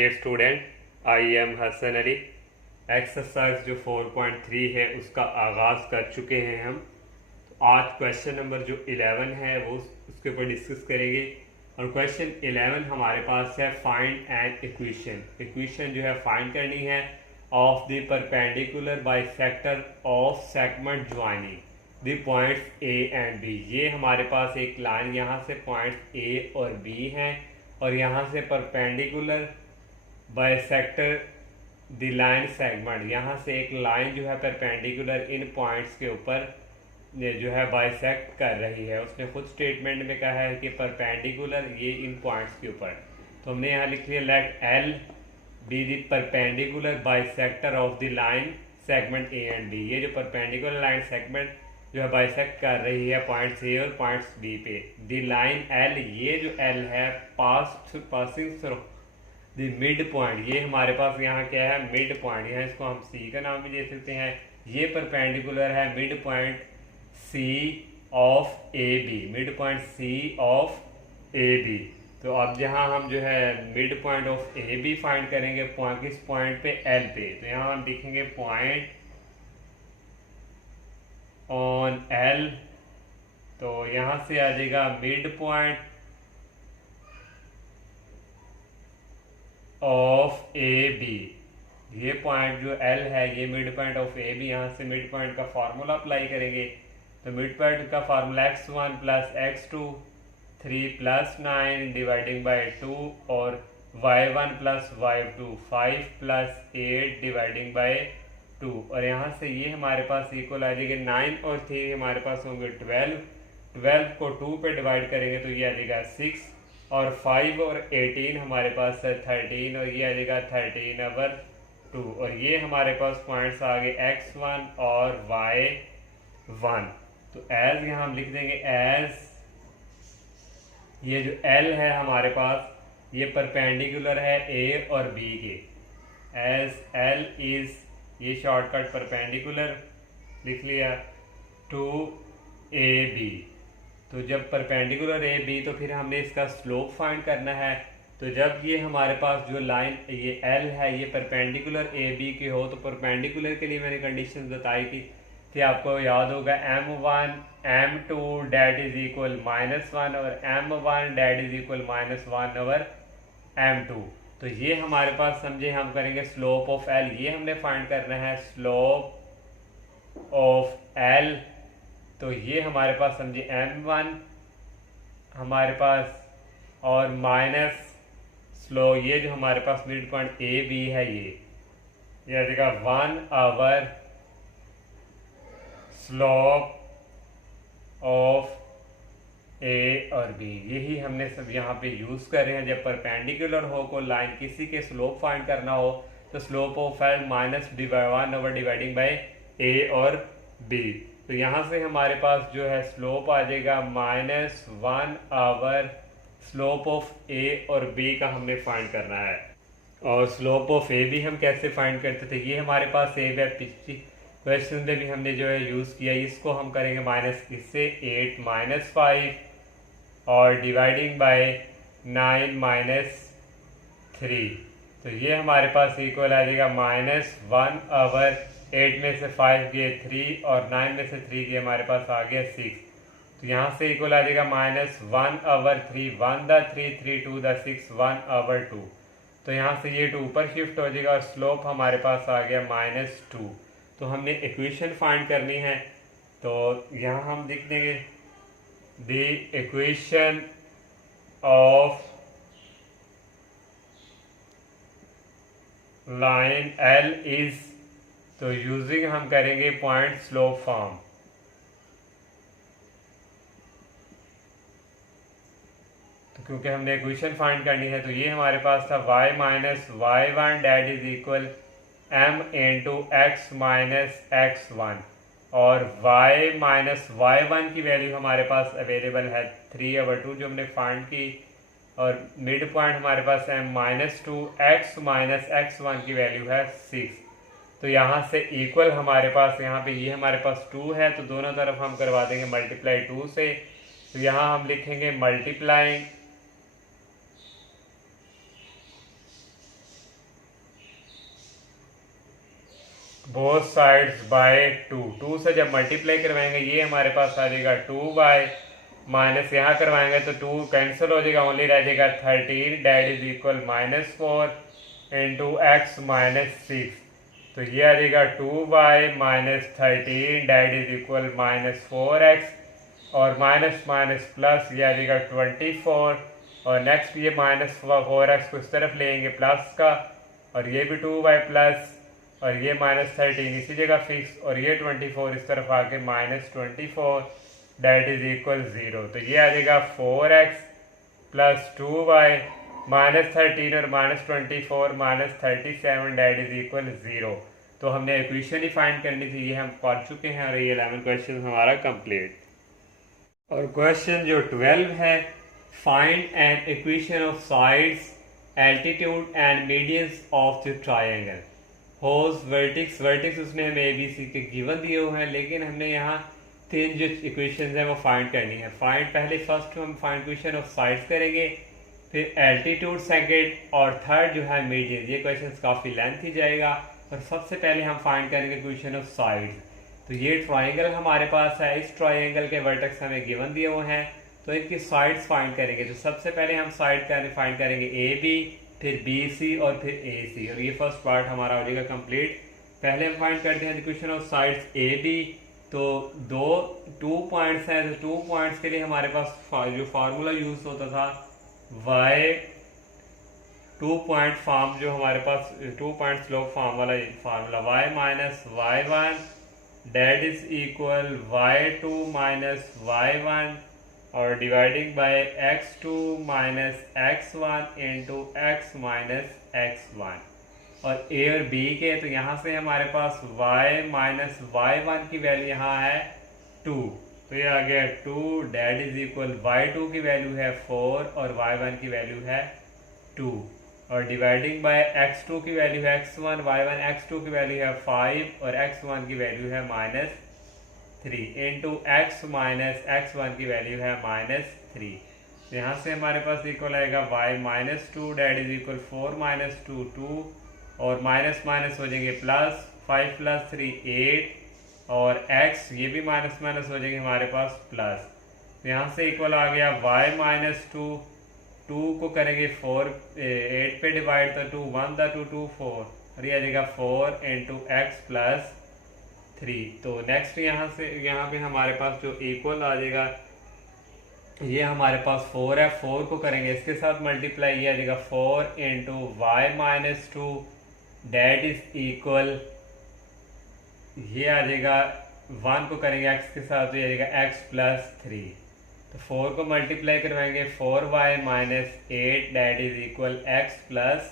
Dear student, I am Hasan Ali. Exercise जो 4.3 है उसका आगाज़ कर चुके हैं हम। तो आज क्वेश्चन नंबर जो 11 है वो उसके ऊपर डिस्कस करेंगे। और क्वेश्चन 11 हमारे पास है फाइंड एन इक्वेशन। इक्वेशन जो है फाइंड करनी है of the perpendicular bisector of segment joining the points A and B. ये हमारे पास एक लाइन यहाँ से पॉइंट्स ए और बी हैं और यहाँ से perpendicular bisector the line segment, यहाँ से एक लाइन जो है परपेंडिकुलर इन पॉइंट्स के ऊपर जो है बाइसेक्ट कर रही है। उसने खुद स्टेटमेंट में कहा है कि परपेंडिकुलर ये इन पॉइंट्स के ऊपर। तो हमने यहाँ लिख लिया let L be the perpendicular bisector of the line segment A and B. ये जो परपेंडिकुलर लाइन सेगमेंट जो है बाइसेक्ट कर रही है पॉइंट्स ए और पॉइंट्स बी पे। द लाइन एल, ये जो एल है passing through the mid point, ये हमारे पास यहाँ क्या है मिड पॉइंट, यहाँ इसको हम सी का नाम भी दे सकते हैं। ये परपेंडिकुलर है midpoint C of A B, midpoint C of A B. तो अब यहाँ हम जो है midpoint of A B find करेंगे किस पॉइंट पे, एल पे। तो यहाँ हम लिखेंगे पॉइंट ऑन एल। तो यहाँ से आ जाएगा midpoint of A B. ये पॉइंट जो एल है ये midpoint of A B. यहाँ से मिड पॉइंट का फार्मूला अप्लाई करेंगे। तो मिड पॉइंट का formula x1 plus x2 3 plus 9 dividing by 2 और y1 plus y2 5 plus 8 dividing by 2। और यहाँ से ये हमारे पास इक्वल आ जाएगा 9 और 3 हमारे पास होंगे 12। 12 को 2 पे डिवाइड करेंगे तो ये आ जाएगा 6 और 5 और 18 हमारे पास है 13 और ये आ जाएगा 13 ओवर 2। और ये हमारे पास पॉइंट्स आ गए x1 और y1। तो एज यहाँ हम लिख देंगे एज ये जो l है हमारे पास ये परपेंडिकुलर है a और b के। एज l इज ये शॉर्टकट परपेंडिकुलर लिख लिया टू ए बी। तो जब परपेंडिकुलर ए बी तो फिर हमने इसका स्लोप फाइंड करना है। तो जब ये हमारे पास जो लाइन ये एल है ये परपेंडिकुलर ए बी के हो, तो परपेंडिकुलर के लिए मैंने कंडीशन बताई थी आपको याद होगा m1 m2 date is equal -1 और m1 date is equal -1 over m2। तो ये हमारे पास समझे हम करेंगे स्लोप ऑफ एल। ये हमने फाइंड करना है स्लोप ऑफ एल। तो ये हमारे पास समझे m1 हमारे पास और माइनस स्लो ये जो हमारे पास मिड पॉइंट ए बी है ये आ जाएगा 1 ओवर स्लोप ऑफ ए और बी। यही हमने सब यहाँ पे यूज कर रहे हैं। जब परपेंडिकुलर हो को लाइन किसी के स्लोप फाइंड करना हो तो slope of L -1 over dividing by A और बी। तो यहाँ से हमारे पास जो है स्लोप आ जाएगा -1 ओवर स्लोप ऑफ ए और बी का हमने फाइंड करना है। और स्लोप ऑफ ए बी हम कैसे फाइंड करते थे, ये हमारे पास ए है, पिछली क्वेश्चन में भी हमने जो है यूज़ किया। इसको हम करेंगे माइनस इससे 8 -5 और डिवाइडिंग बाय 9 -3। तो ये हमारे पास इक्वल आ जाएगा -1 ओवर 8 में से 5 गए 3 और 9 में से 3 गए हमारे पास आ गया 6। तो यहाँ से इक्वल आ जाएगा -1 ओवर 3 1 द 3 3 2 द 6 1 ओवर 2। तो यहाँ से ये 2 ऊपर शिफ्ट हो जाएगा और स्लोप हमारे पास आ गया -2। तो हमने इक्वेशन फाइंड करनी है। तो यहाँ हम लिख देंगे the equation of line L is, तो यूजिंग हम करेंगे पॉइंट स्लोप फॉर्म। तो क्योंकि हमने इक्वेशन फाइंड करनी है तो ये हमारे पास था y minus y1 that is equal m into x minus x1 और y माइनस y1 की वैल्यू हमारे पास अवेलेबल है 3/2 जो हमने फाइंड की। और मिड पॉइंट हमारे पास है -2 x माइनस x1 की वैल्यू है 6। तो यहाँ से इक्वल हमारे पास यहाँ पे ये हमारे पास 2 है तो दोनों तरफ हम करवा देंगे मल्टीप्लाई 2 से। तो यहाँ हम लिखेंगे मल्टीप्लाइंग बोथ साइड्स बाय 2 से जब मल्टीप्लाई करवाएंगे ये हमारे पास आ जाएगा 2 माइनस यहाँ करवाएंगे तो 2 कैंसिल हो जाएगा, ओनली रह जाएगा 13 that is equal -4 into X -6। तो ये आ जाएगा 2 minus 13 that is equal -4x और माइनस माइनस प्लस ये आ जाएगा 24 और नेक्स्ट ये -4x को इस तरफ लेंगे प्लस का और ये भी 2y प्लस और ये -13 इसी जगह फिक्स और ये 24 इस तरफ आके -24 डेट इज इक्वल 0। तो ये आ जाएगा 4x प्लस 2y -13 और -24 -37 डेट इज इक्वल 0। तो हमने इक्वेशन ही फाइंड करनी थी, ये हम पढ़ चुके हैं और ये 11 क्वेश्चन हमारा कंप्लीट। और क्वेश्चन जो 12 है, find an equation of sides altitude and medians of the triangle whose vertices उसने हमें ए बी सी के गिवन दिए हुए हैं, लेकिन हमने यहाँ 3 जो इक्वेशन है वो फाइंड करनी है। पहले फर्स्ट हम फाइंड इक्वेशन ऑफ साइड्स करेंगे, फिर एल्टीट्यूड सेकेंड और थर्ड जो है मीडियन। ये क्वेश्चन काफ़ी लेंथी जाएगा और सबसे पहले हम फाइंड करेंगे इक्वेशन ऑफ साइड्स। तो ये ट्राइंगल हमारे पास है, इस ट्राइंगल के वर्टेक्स हमें गिवन दिए हुए हैं तो इनकी साइड्स फाइंड करेंगे। तो सबसे पहले हम साइड फाइंड करेंगे ए बी, फिर बी सी और फिर ए सी, और ये फर्स्ट पार्ट हमारा हो जाएगा कंप्लीट। पहले हम फाइंड करते हैं equation of sides A B. तो 2 पॉइंट्स हैं, तो 2 पॉइंट्स के लिए हमारे पास जो फार्मूला यूज होता था y 2 पॉइंट फॉर्म, जो हमारे पास 2 पॉइंट स्लोप फॉर्म वाला formula y minus y1 that is equal y2 minus y1 और dividing by x2 minus x1 into x minus x1 और a और b के। तो यहाँ से हमारे पास y माइनस y1 की वैल्यू यहाँ है 2, तो ये आ गया 2 डेट इज इक्वल y2 की वैल्यू है 4 और y1 की वैल्यू है 2 और डिवाइडिंग बाय x2 की वैल्यू है x1, y1 x2 की वैल्यू है 5 और x1 की वैल्यू है -3 इंटू x माइनस x1 की वैल्यू है -3। यहाँ से हमारे पास इक्वल आएगा y minus 2 that is equal 4 minus 2 2 और माइनस माइनस हो जाएंगे प्लस, 5 प्लस 3 8 और x ये भी माइनस माइनस हो जाएंगे हमारे पास प्लस। तो यहाँ से इक्वल आ गया y माइनस 2 को करेंगे 8 पे डिवाइड, तो 2 1 था 2 2 4 और ये आ जाएगा 4 इंटू एक्स प्लस 3। तो नेक्स्ट यहाँ पे हमारे पास जो इक्वल आ जाएगा ये हमारे पास 4 है, 4 को करेंगे इसके साथ मल्टीप्लाई, ये आ जाएगा 4 into Y minus 2 that is equal, ये आ जाएगा 1 को करेंगे x के साथ तो ये आ जाएगा x प्लस 3। तो 4 को मल्टीप्लाई करवाएंगे 4y minus 8 that is equal x plus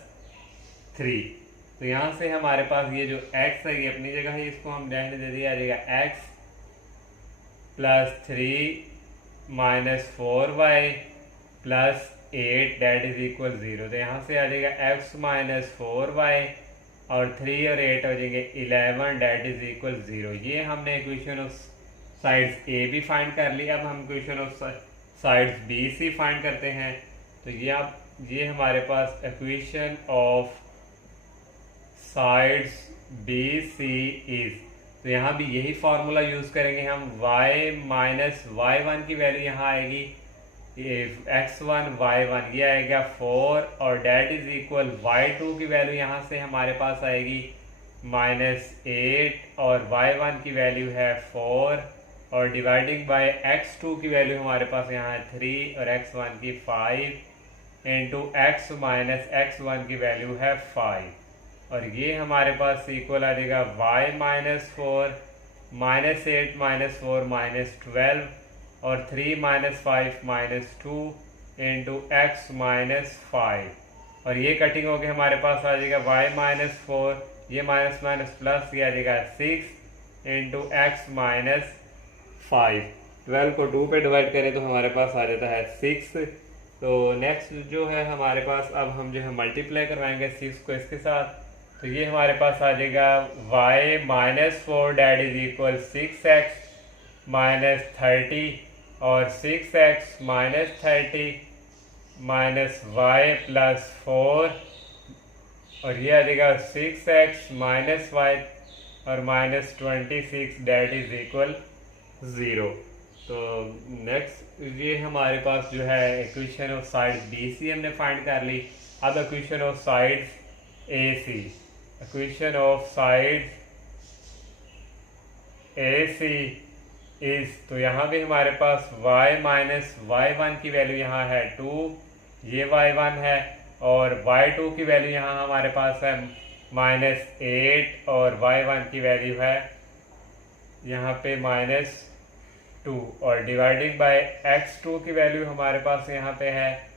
3। तो यहाँ से हमारे पास ये जो x है ये अपनी जगह है, इसको हम रहने दे दिया, आ जाएगा x plus 3 minus 4y plus 8 that is equal 0। तो यहाँ से आ जाएगा x माइनस 4y और 3 और 8 हो जाएंगे 11 डेट इज इक्वल 0। ये हमने equation of sides A B find कर लिया। अब हम equation of sides B C find करते हैं। तो ये हमारे पास equation of sides B C is, तो यहाँ भी यही फार्मूला यूज करेंगे हम। y माइनस y1 की वैल्यू यहाँ आएगी x1 y1 ये आएगा 4 और डेट इज इक्वल y2 की वैल्यू यहाँ से हमारे पास आएगी -8 और y1 की वैल्यू है 4 और डिवाइडिंग बाय x2 की वैल्यू हमारे पास यहाँ है 3 और x1 की 5 इंटू x माइनस x1 की वैल्यू है 5 और ये हमारे पास इक्वल आ जाएगा y minus 4 minus 8 minus 4 minus 12 और 3 minus 5 minus 2 into X minus 5 और ये कटिंग होके हमारे पास आ जाएगा y माइनस 4 ये माइनस माइनस प्लस ये आ जाएगा 6 इंटू एक्स माइनस 5। 12 को 2 पे डिवाइड करें तो हमारे पास आ जाता है 6। तो नेक्स्ट जो है हमारे पास अब हम जो है मल्टीप्लाई करवाएंगे 6 को इसके साथ। तो ये हमारे पास आ जाएगा y minus 4 that is equal 6x minus 30 और 6x minus 30 minus y plus 4 और ये आ जाएगा 6x माइनस y और -26 डेट इज इक्वल 0। तो नेक्स्ट ये हमारे पास जो है equation of side B C हमने फाइंड कर ली। अब equation of side A C, equation of side A C is, तो यहाँ भी हमारे पास y माइनस y1 की वैल्यू यहाँ है 2, ये y1 है, और y2 की वैल्यू यहाँ हमारे पास है -8 और y1 की वैल्यू है यहाँ पे -2, और डिवाइडिंग बाय x2 की वैल्यू हमारे पास यहाँ पे है,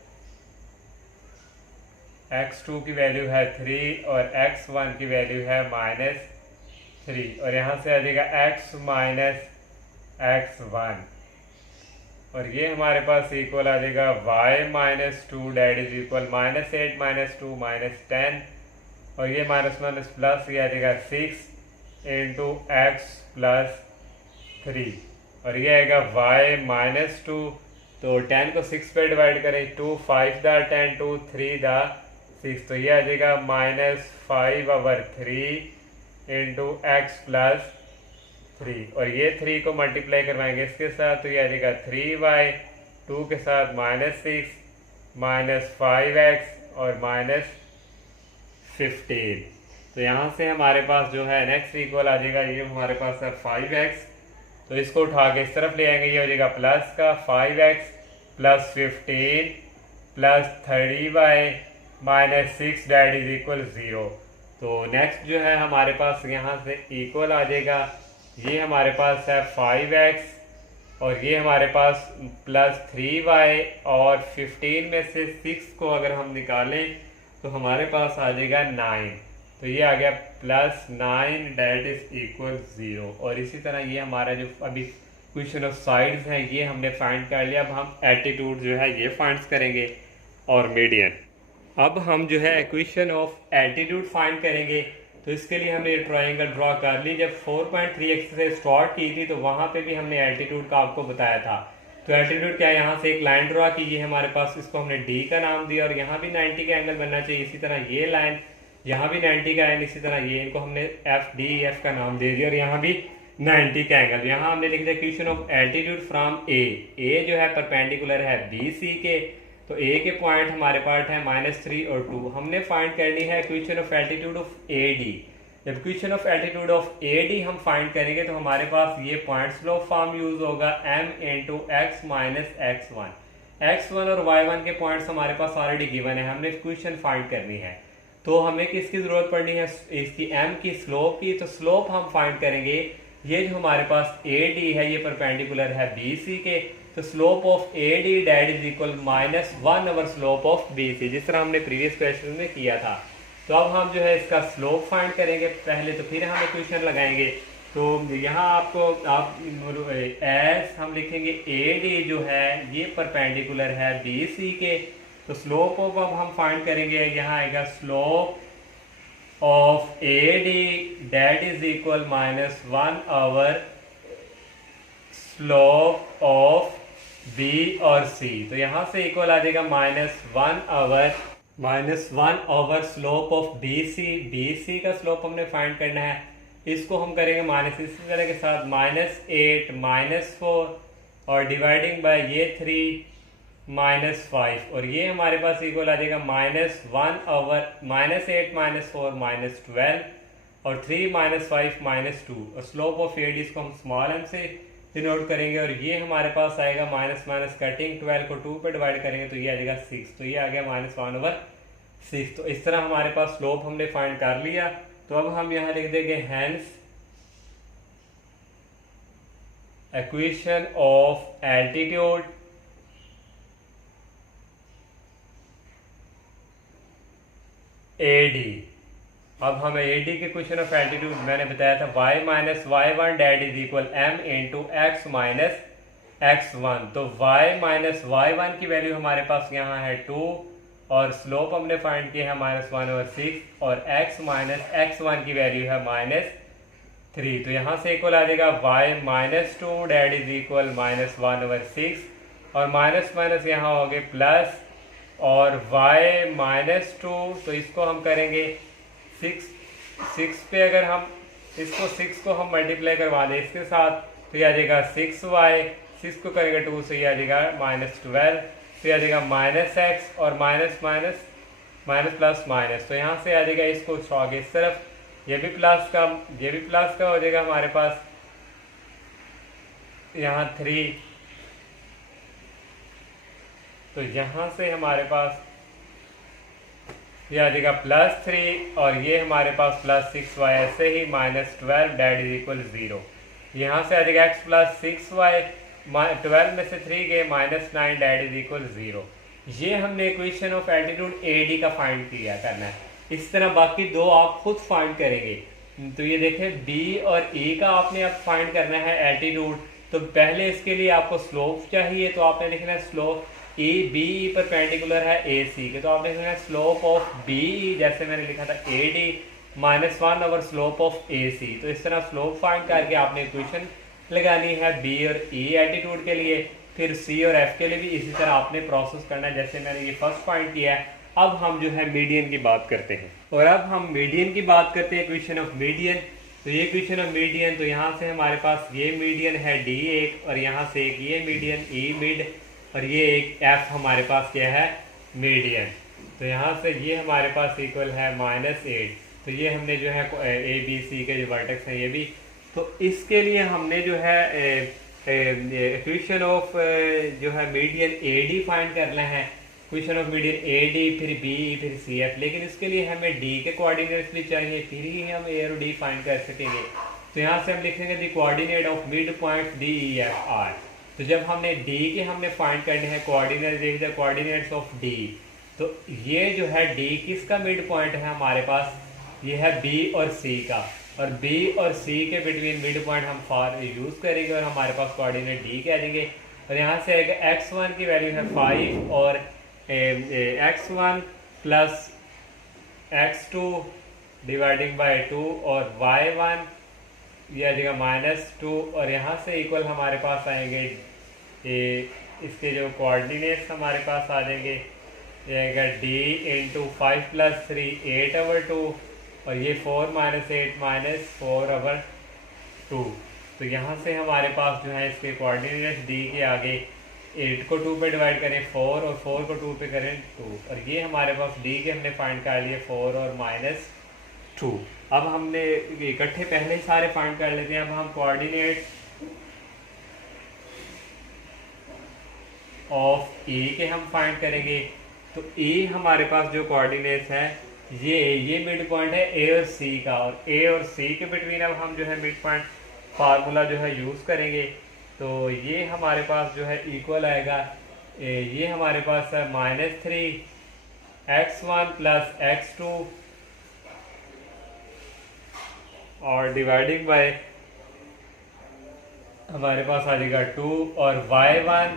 x2 की वैल्यू है 3 और x1 की वैल्यू है -3, और यहाँ से आ जाएगा x माइनस x1, और ये हमारे पास इक्वल आ जाएगा y minus 2 that is equal -8 minus 2 -10, और ये माइनस माइनस प्लस ये आ जाएगा 6 इंटू x प्लस 3, और ये आएगा y माइनस 2, तो 10 को 6 पे डिवाइड करें, 2 5 दा 10, 2 3 दा 6, तो ये आ जाएगा -5/3 इंटू एक्स प्लस 3, और ये 3 को मल्टीप्लाई करवाएंगे इसके साथ, तो ये आ जाएगा 3y, 2 के साथ -6 -5x और -15। तो यहाँ से हमारे पास जो है नेक्स्ट इक्वल आ जाएगा, ये हमारे पास है 5x, तो इसको उठा के इस तरफ ले आएंगे, ये हो जाएगा प्लस का 5x plus 15 plus 30y -6 that is equal 0। तो नेक्स्ट जो है हमारे पास यहाँ से इक्वल आ जाएगा, ये हमारे पास है 5x और ये हमारे पास प्लस 3y, और 15 में से 6 को अगर हम निकालें तो हमारे पास आ जाएगा 9, तो ये आ गया +9 डेट इज इक्वल 0। और इसी तरह ये हमारा जो अभी क्वेश्चन ऑफ साइड्स हैं ये हमने फाइंड कर लिया। अब हम एटीट्यूड जो है ये फाइंड करेंगे और मीडियन। अब हम जो है इक्वेशन ऑफ एल्टीट्यूड फाइंड करेंगे, तो इसके लिए हमने ट्रायंगल ड्रॉ कर ली। जब 4.3 एक्सरसाइज स्टार्ट की थी तो वहां पे भी हमने एल्टीट्यूड का आपको बताया था। तो एल्टीट्यूड क्या है, यहाँ से एक लाइन ड्रॉ की, ये हमारे पास, इसको हमने डी का नाम दिया, और यहाँ भी 90 का एंगल बनना चाहिए। इसी तरह ये लाइन यहाँ भी 90 का है, इसी तरह ये इनको हमने एफ डी एफ का नाम दे दिया, और यहाँ भी 90 का एंगल। यहाँ हमने लिख दिया इक्वेशन ऑफ एल्टीट्यूड फ्रॉम ए जो है परपेंडिकुलर है बी सी के, तो ए के पॉइंट हमारे पास है -3 और 2। हमने फाइंड करनी है equation of altitude of A D. जब equation of altitude of A D हम फाइंड करेंगे तो हमारे पास ये पॉइंट स्लो फॉर्म यूज होगा m into X minus x1 और y1 के पॉइंट्स हमारे पास ऑलरेडी गिवन है, हमने इक्वेशन फाइंड करनी है। तो हमें किसकी जरूरत पड़नी है, इसकी m की स्लोप की। तो स्लोप हम फाइंड करेंगे, ये जो हमारे पास ए डी है ये परपेंडिकुलर है बी सी के, तो slope of A D that is equal -1 over slope of B C, जिस तरह हमने प्रीवियस क्वेश्चन में किया था। तो अब हम जो है इसका स्लोप फाइंड करेंगे पहले, तो फिर हम इक्वेशन लगाएंगे। तो यहाँ आपको एज हम लिखेंगे ए डी जो है ये परपेंडिकुलर है बी सी के, तो स्लोप ऑफ अब हम फाइंड करेंगे, यहाँ आएगा slope of A D that is equal -1 over slope of B और सी। तो यहाँ से इक्वल आ जाएगा -1 over slope of B C का स्लोप हमने फाइंड करना है, इसको हम करेंगे माइनस इसी तरह के साथ -8 -4 और डिवाइडिंग बाय ये 3 -5, और ये हमारे पास इक्वल आ जाएगा -1 ओवर -8 -4 -12 और 3 -5 -2, और स्लोप ऑफ ए डी को हम स्मॉल एम से डिनोट करेंगे, और ये हमारे पास आएगा माइनस माइनस कटिंग 12 को 2 पे डिवाइड करेंगे तो ये आ जाएगा 6, तो ये आ गया -1 ओवर 6। तो इस तरह हमारे पास स्लोप हमने फाइंड कर लिया। तो अब हम यहाँ लिख देंगे hence equation of altitude A D. अब हमें ए डी के क्वेश्चन ऑफ एल्टीट्यूड मैंने बताया था y minus y1 that is equal m into X minus x1। तो y माइनस y1 की वैल्यू हमारे पास यहाँ है 2, और स्लोप हमने फाइंड किया है -1 ओवर 6, और x माइनस x1 की वैल्यू है -3। तो यहाँ से इक्वल आ जाएगा y minus 2 that is equal -1 over 6, और माइनस माइनस यहाँ हो गए प्लस, और y -2, तो इसको हम करेंगे 6 पे अगर हम इसको 6 को हम मल्टीप्लाई करवा दें इसके साथ, तो ये आ जाएगा 6y, 6 को करेंगे 2 से ये आ जाएगा -12, तो ये आ जाएगा -x और minus minus minus plus minus, तो यहाँ से आ जाएगा इसको आगे इस तरफ, ये भी प्लस का हो जाएगा हमारे पास यहाँ 3, तो यहाँ से हमारे पास ये आ जाएगा +3 और ये हमारे पास +6y, ऐसे ही -12 डेट इज इक्वल 0। यहाँ से आ जाएगा x +6y, 12 में से 3 गए -9 डेट इज इक्वल 0। ये हमने इक्वेशन ऑफ एल्टीट्यूड AD का फाइंड किया करना है। इस तरह बाकी दो आप खुद फाइंड करेंगे। तो ये देखें B और E का आपने अब फाइंड करना है एल्टीट्यूड, तो पहले इसके लिए आपको स्लोप चाहिए, तो आपने लिखना है स्लोप BE परपेंडिकुलर है AC के, तो आपने लिखना है स्लोप ऑफ BE, जैसे मैंने लिखा था AD -1 over slope of AC। तो इस तरह स्लोप फाइंड करके आपने इक्वेशन लगानी है B और E एल्टीट्यूड के लिए, फिर C और F के लिए भी इसी तरह आपने प्रोसेस करना है जैसे मैंने ये फर्स्ट पॉइंट किया है। अब हम जो है मीडियन की बात करते हैं, और अब हम मीडियन की बात करते हैं, इक्वेशन ऑफ मीडियन। तो ये इक्वेशन ऑफ मीडियन, तो यहाँ से हमारे पास ये मीडियन है D1 और यहाँ से एक ये मीडियन E मिड और ये एक F हमारे पास क्या है मीडियन। तो यहाँ से ये हमारे पास इक्वल है -8, तो ये हमने जो है ABC के जो वर्टेक्स हैं ये भी, तो इसके लिए हमने जो है इक्वेशन ऑफ जो है मीडियन AD फाइंड करना है, इक्वेशन ऑफ मीडियन AD फिर BE फिर CF, लेकिन इसके लिए हमें D के कोऑर्डिनेट्स भी चाहिए, फिर ही हम A और D फाइंड कर सकेंगे। तो यहाँ से हम लिखेंगे the coordinate of mid point DEF R। तो जब हमने D के हमने फाइंड करने हैं कोऑर्डिनेट, देखिए कोऑर्डिनेट्स ऑफ D, तो ये जो है D किसका मिड पॉइंट है हमारे पास, ये है B और C का, और B और C के बिटवीन मिड पॉइंट हम फॉर यूज करेंगे और हमारे पास कोऑर्डिनेट D के आ जाएंगे। और यहाँ से आएगा x1 की वैल्यू है 5 और x1 plus x2 dividing by 2 और y1 ये आ जाएगा -2, और यहाँ से इक्वल हमारे पास आएंगे इसके जो कोऑर्डिनेट्स हमारे पास आ जाएंगे, ये आएगा D इंटू 5 + 3 8/2 और ये 4 - 8 - 4/2। तो यहाँ से हमारे पास जो है इसके कोऑर्डिनेट्स D के आगे 8 को 2 पे डिवाइड करें 4 और 4 को 2 पे करें 2, और ये हमारे पास D के हमने फाइंड कर लिए 4 और -2। अब हमने इकट्ठे पहले ही सारे फाइंड कर लेते हैं। अब हम कोऑर्डिनेट ऑफ E के हम फाइंड करेंगे। तो E हमारे पास जो कोऑर्डिनेट्स है ये मिड पॉइंट है A और C का, और A और C के बिटवीन अब हम जो है मिड पॉइंट फार्मूला जो है यूज़ करेंगे। तो ये हमारे पास जो है इक्वल आएगा, ये हमारे पास है -3x1 + x2 और डिवाइडिंग बाय हमारे पास आ जाएगा 2, और y1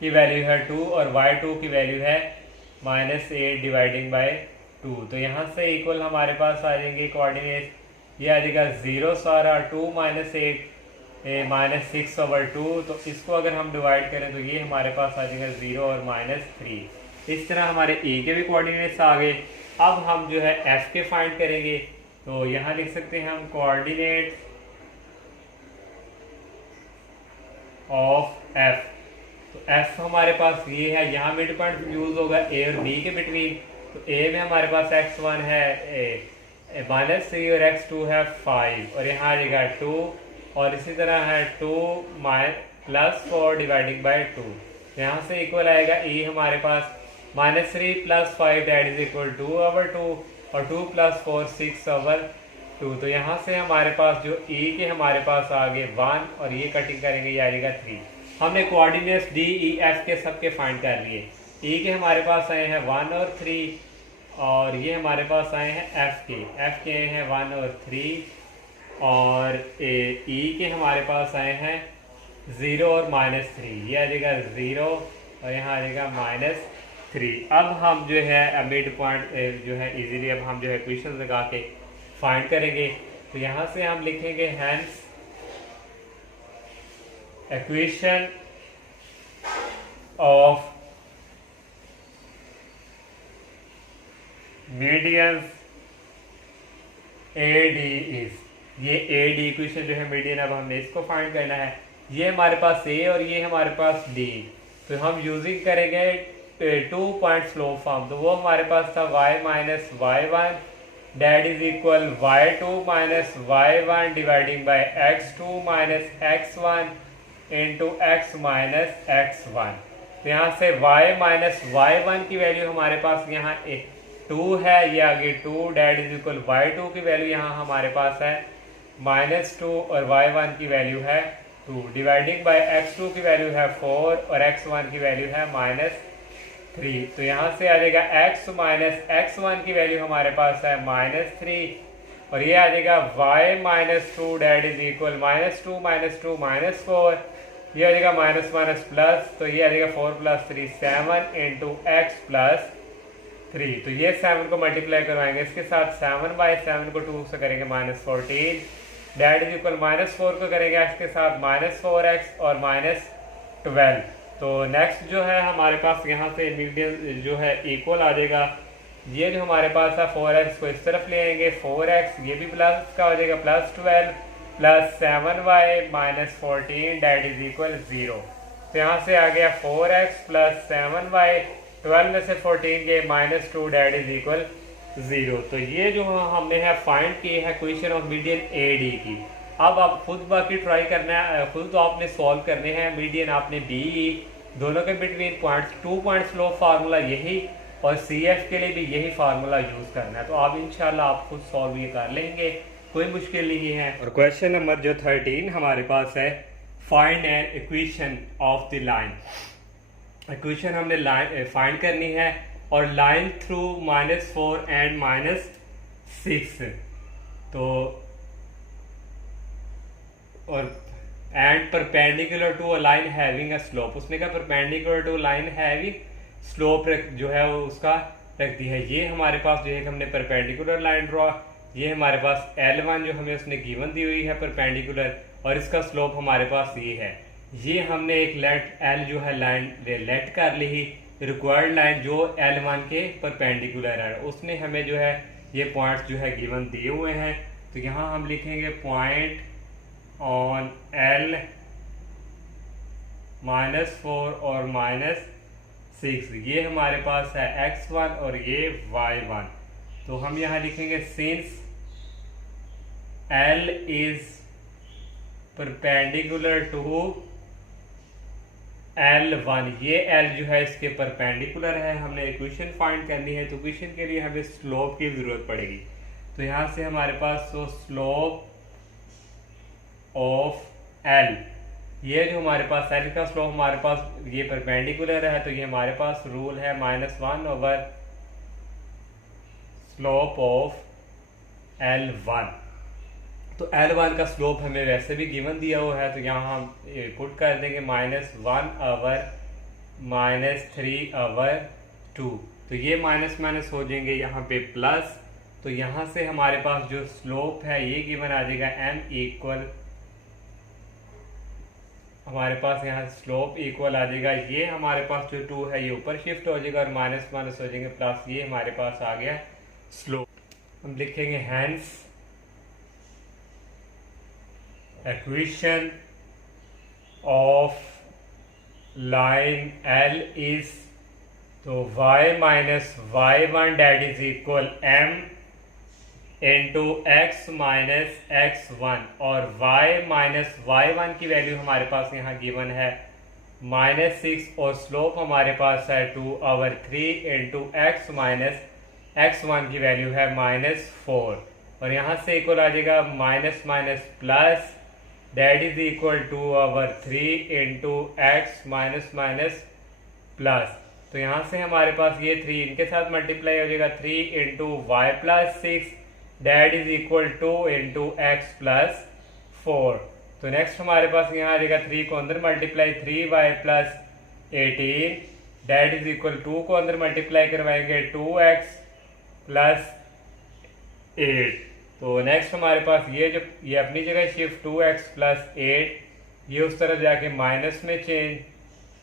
की वैल्यू है 2 और y2 की वैल्यू है -8 डिवाइडिंग बाय 2। तो यहाँ से इक्वल हमारे पास आ जाएंगे कोऑर्डिनेट, ये आ जाएगा 0 सारा 2 - 8 -6/2। तो इसको अगर हम डिवाइड करें तो ये हमारे पास आ जाएगा 0 और -3। इस तरह हमारे E के भी कोऑर्डिनेट्स आ गए। अब हम जो है F के फाइंड करेंगे। तो यहाँ लिख सकते हैं हम कोऑर्डिनेट ऑफ F। तो F हमारे पास ये है, यहाँ मिड पॉइंट यूज होगा A और B के बिटवीन। तो A में हमारे पास x1 है -3 और x2 है 5, और यहाँ आ जाएगा 2, और इसी तरह है 2 + 4 डिवाइडिंग बाय 2। यहाँ से इक्वल आएगा E हमारे पास -3 + 5 दैट इज इक्वल 2/2 और 2 + 4 6/2। तो यहाँ से हमारे पास जो E के हमारे पास आ गए 1, और ये कटिंग करेंगे ये आ जाएगा 3। हमने कोऑर्डिनेट्स D E F के सबके फाइंड कर लिए। E के हमारे पास आए हैं 1 और 3, और ये हमारे पास आए हैं F के आए हैं 1 और 3, और E के हमारे पास आए हैं 0 और -3, ये आ जाएगा 0 और यहाँ आ जाएगा -3। अब हम जो है मिड पॉइंट जो है इजीली अब हम जो है इक्वेशन लगा के फाइंड करेंगे। तो यहाँ से हम लिखेंगे hence equation of medians AD is, ये ए डी इक्वेशन जो है मीडियन, अब हमने इसको फाइंड करना है। ये हमारे पास ए और ये हमारे पास डी, तो हम यूजिंग करेंगे 2 पॉइंट स्लोप फॉर्म। तो वो हमारे पास था y minus y1 that is equal y2 minus y1 dividing by x2 minus x1 into x minus x1। तो यहाँ से y माइनस y1 की वैल्यू हमारे पास यहाँ 2 है, ये आगे 2 डेट इज इक्वल y2 की वैल्यू यहाँ हमारे पास है -2 और y1 की वैल्यू है 2 डिवाइडिंग बाय x2 की वैल्यू है 4 और x1 की वैल्यू है -3। तो यहाँ से आ जाएगा x माइनस x1 की वैल्यू हमारे पास है -3 और ये आ जाएगा y minus 2 that is equal -2 -2 -4, ये आ जाएगा माइनस माइनस प्लस, तो ये आ जाएगा 4 + 3 7 इंटू x प्लस 3। तो ये 7 को मल्टीप्लाई करवाएंगे इसके साथ, 7/7 को 2 से करेंगे -14 डेट इज इक्वल -4 को करेंगे x के साथ -4x और -12। तो नेक्स्ट जो है हमारे पास यहाँ से मीडियन जो है इक्वल आ जाएगा। ये जो हमारे पास है 4x को इस तरफ ले आएंगे, 4x ये भी प्लस का हो जाएगा +12 plus 7y minus 14 that is equal 0। तो यहाँ से आ गया 4x प्लस 7y, 12 में से 14 के -2 डेट इज इक्वल 0। तो ये जो हमने है फाइंड की है question of median A D की। अब आप खुद बाकी ट्राई करना है, खुद तो आपने सॉल्व करने हैं। मीडियन आपने बी दोनों के between points 2 point slope formula यही और सी एफ के लिए भी यही फार्मूला यूज करना है। तो आप इंशाल्लाह आप खुद सॉल्व ये कर लेंगे, कोई मुश्किल नहीं है। और क्वेश्चन नंबर जो 13 हमारे पास है, find an equation of the line. Equation हमने लाइन फाइंड करनी है और लाइन थ्रू -4 एंड -6, तो और and perpendicular to a line having a slope. उसने कहा perpendicular to line having slope जो है वो उसका रख दी है। ये हमारे पास जो है हमने परपेंडिकुलर लाइन ड्रॉ, ये हमारे पास L1 जो हमें उसने गिवन दी हुई है परपेंडिकुलर, और इसका स्लोप हमारे पास ये है। ये हमने एक लेट L जो है लाइन लेट कर ली, रिक्वायर्ड लाइन जो L1 के परपेंडिकुलर है। उसने हमें जो है ये पॉइंट्स जो है गिवन दिए हुए हैं। तो यहाँ हम लिखेंगे पॉइंट ऑन L -4 और -6, ये हमारे पास है x1 और ये y1। तो हम यहाँ लिखेंगे since L is perpendicular to L1, ये L जो है इसके परपेंडिकुलर है। हमने इक्वेशन फाइंड करनी है, तो इक्वेशन के लिए हमें स्लोप की जरूरत पड़ेगी। तो यहाँ से हमारे पास तो स्लोप ऑफ L, ये जो हमारे पास L का स्लोप हमारे पास ये परपेंडिकुलर है, तो ये हमारे पास रूल है -1 ओवर स्लोप ऑफ L1। तो L1 का स्लोप हमें वैसे भी गिवन दिया हुआ है, तो यहाँ हम पुट कर देंगे -1 ओवर -3/2। तो ये माइनस माइनस हो जाएंगे यहाँ पे प्लस। तो यहाँ से हमारे पास जो स्लोप है ये गिवन आ जाएगा m इक्वल, हमारे पास यहाँ स्लोप इक्वल आ जाएगा, ये हमारे पास जो 2 है ये ऊपर शिफ्ट हो जाएगा और माइनस माइनस हो जाएंगे प्लस, ये हमारे पास आ गया स्लोप। हम लिखेंगे hence equation of line L is, तो y minus y1 that is equal m into x minus x1, और y माइनस y1 की वैल्यू हमारे पास यहाँ गिवन है -6 और स्लोप हमारे पास है 2/3 इंटू x माइनस x1 की वैल्यू है -4, और यहाँ से इक्वल आ जाएगा minus minus plus that is equal 2/3 into x minus minus plus. तो यहाँ से हमारे पास ये 3 इनके साथ मल्टीप्लाई हो जाएगा 3 into y plus 6 that is equal 2 into x plus 4। तो नेक्स्ट हमारे पास यहाँ आ जाएगा 3 को अंदर multiply 3y plus 18 that is equal 2 को अंदर मल्टीप्लाई करवाएंगे 2x प्लस 8। तो नेक्स्ट हमारे पास ये अपनी जगह शिफ्ट 2x प्लस 8, ये उस तरफ जाके माइनस में चेंज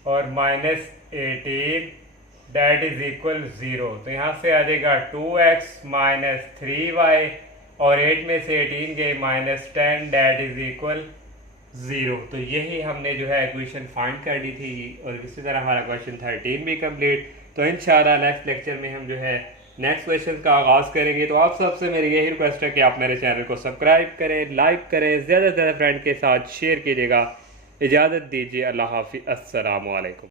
और -18 डेट इज इक्वल 0। तो यहाँ से आ जाएगा 2x माइनस 3y और 8 में से 18 गए -10 डैट इज इक्वल 0। तो यही हमने जो है इक्वेशन फाइंड कर दी थी और इसी तरह हमारा क्वेश्चन 13 भी कंप्लीट। तो इंशाल्लाह नेक्स्ट लेक्चर में हम जो है नेक्स्ट क्वेश्चन का आगाज़ करेंगे। तो आप सबसे मेरी यही रिक्वेस्ट है कि आप मेरे चैनल को सब्सक्राइब करें, लाइक करें, ज़्यादा से ज़्यादा फ्रेंड के साथ शेयर कीजिएगा। इजाज़त दीजिए, अल्लाह हाफिज़, अस्सलामु अलैकुम।